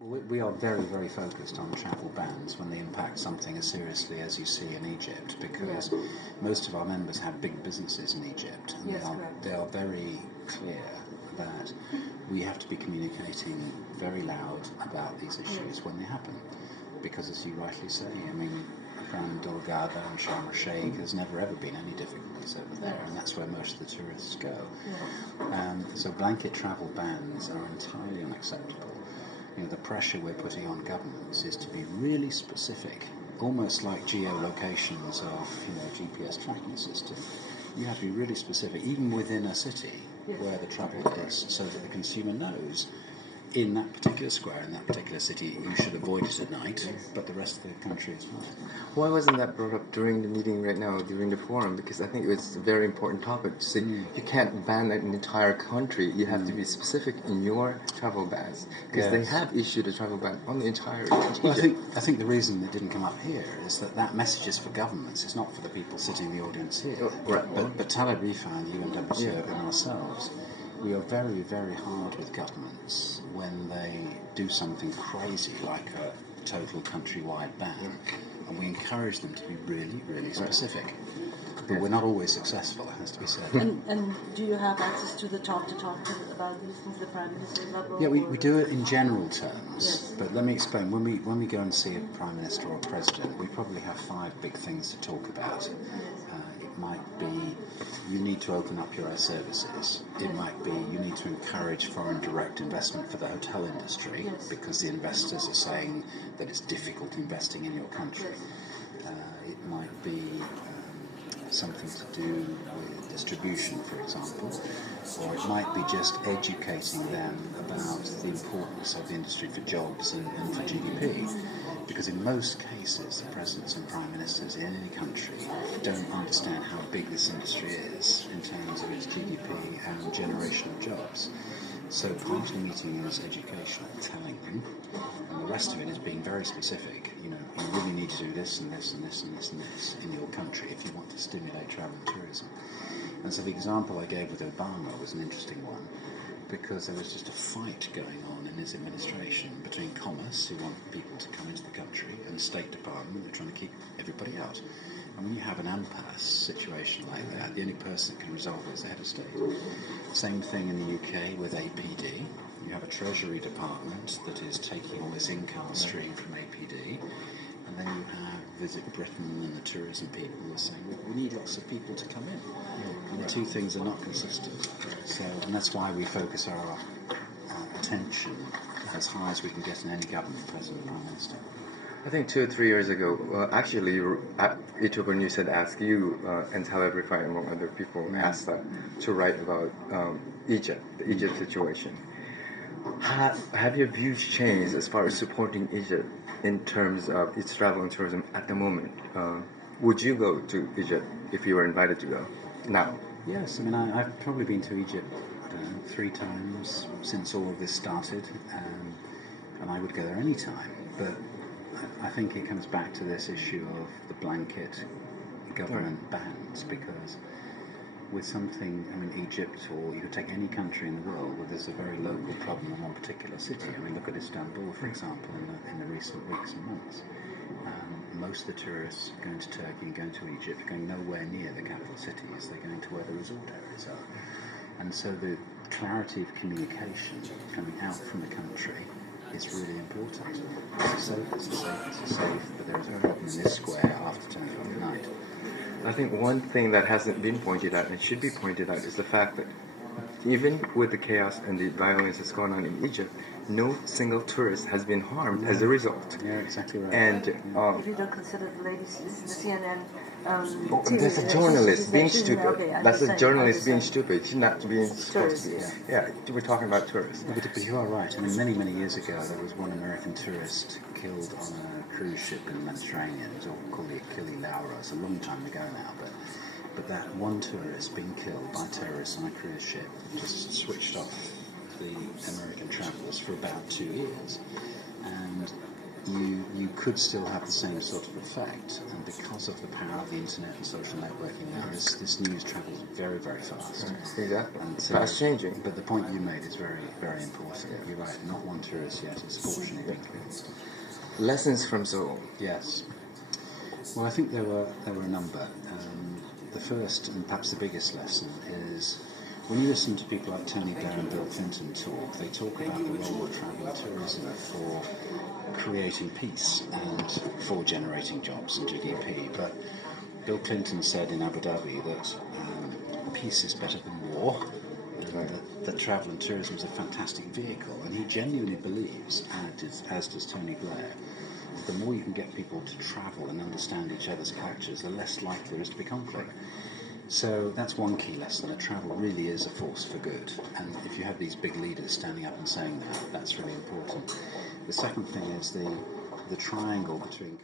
We are very, very focused on travel bans when they impact something as seriously as you see in Egypt, because most of our members have big businesses in Egypt, and they are very clear that we have to be communicating very loud about these issues when they happen. Because, as you rightly say, I mean, around Hurghada and Sharm el-Sheikh, there's never ever been any difficulties over there, and that's where most of the tourists go. So blanket travel bans are entirely unacceptable. You know, the pressure we're putting on governments is to be really specific, almost like geolocations of, GPS tracking system. You have to be really specific, even within a city, where the travel is, so that the consumer knows in that particular square, in that particular city, you should avoid it at night, but the rest of the country is fine. Why wasn't that brought up during the meeting right now, during the forum? Because I think it's a very important topic. So you can't ban an entire country. You have to be specific in your travel bans, because they have issued a travel ban on the entire Egypt. Well, I think the reason it didn't come up here is that message is for governments. It's not for the people sitting in the audience here. But Taleb Rifai and UNWTO and ourselves, we are very, very hard with governments when they do something crazy like a total countrywide ban, and we encourage them to be really, really specific. But we're not always successful, it has to be said. And do you have access to the talk about these things, the Prime Minister level? Yeah, we do it in general terms, but let me explain. When we go and see a Prime Minister or a President, we probably have 5 big things to talk about. It might be you need to open up your air services. It might be you need to encourage foreign direct investment for the hotel industry, because the investors are saying that it's difficult investing in your country. It might be something to do with distribution, for example, or it might be just educating them about the importance of the industry for jobs and for GDP. Because in most cases, the presidents and prime ministers in any country don't understand how big this industry is in terms of its GDP and generation of jobs. So part of the meeting is educational, telling them, and the rest of it is being very specific. You really need to do this and this and this and this and this in your country if you want to stimulate travel and tourism. And so the example I gave with Obama was an interesting one, because there was just a fight going on in his administration between Commerce, who want people to come into the country, and the State Department, they're trying to keep everybody out. And when you have an impasse situation like that, the only person that can resolve it is the head of state. Same thing in the UK with APD. You have a Treasury Department that is taking all this income stream from APD, and then you have Visit Britain and the tourism people who are saying, we need lots of people to come in. And the two things are not consistent. And that's why we focus our attention as high as we can get in any government, President, Prime Minister. I think 2 or 3 years ago, actually, Ethiopian News had asked you and Taleb Rifai, among other people, asked to write about Egypt, the Egypt situation. Have your views changed as far as supporting Egypt in terms of its travel and tourism at the moment? Would you go to Egypt if you were invited to go now? Yes, I mean, I've probably been to Egypt, 3 times since all of this started, and I would go there any time. But I think it comes back to this issue of the blanket government bans, because with something, I mean, Egypt, or you could take any country in the world where there's a very local problem in one particular city. I mean, look at Istanbul, for example, in the recent weeks and months. Most of the tourists going to Turkey and going to Egypt are going nowhere near the capital cities. They're going to where the resort areas are. And so the clarity of communication coming out from the country is really important. It's safe, but there is a problem in this square after 10 o'clock at night. I think one thing that hasn't been pointed out and should be pointed out is the fact that even with the chaos and the violence that's going on in Egypt, no single tourist has been harmed as a result. Yeah, exactly right. And if you don't consider the ladies, the CNN. That's a journalist being stupid. That's a journalist being stupid. She's not being supposed to be. Yeah, we're talking about tourists. But you are right. I mean, many years ago, there was one American tourist killed on a cruise ship in the Mediterranean. It was all called the Achille Laura. It's a long time ago now, but that one tourist being killed by terrorists on a cruise ship just switched off the American travellers for about 2 years. And you could still have the same sort of effect. And because of the power of the internet and social networking now, this news travels very, very fast. Exactly. And so, Fast changing. But the point you made is very, very important. You're right, not one tourist yet, it's fortunate. Lessons from Seoul. Yes. Well, I think there were a number. The first and perhaps the biggest lesson is when you listen to people like Tony Blair and Bill Clinton talk, they talk about the role of travel and tourism for creating peace and for generating jobs and GDP. But Bill Clinton said in Abu Dhabi that peace is better than war, and that travel and tourism is a fantastic vehicle, and he genuinely believes, as does Tony Blair, the more you can get people to travel and understand each other's cultures, the less likely there is to be conflict. So that's one key lesson, that travel really is a force for good. And if you have these big leaders standing up and saying that, that's really important. The second thing is the triangle between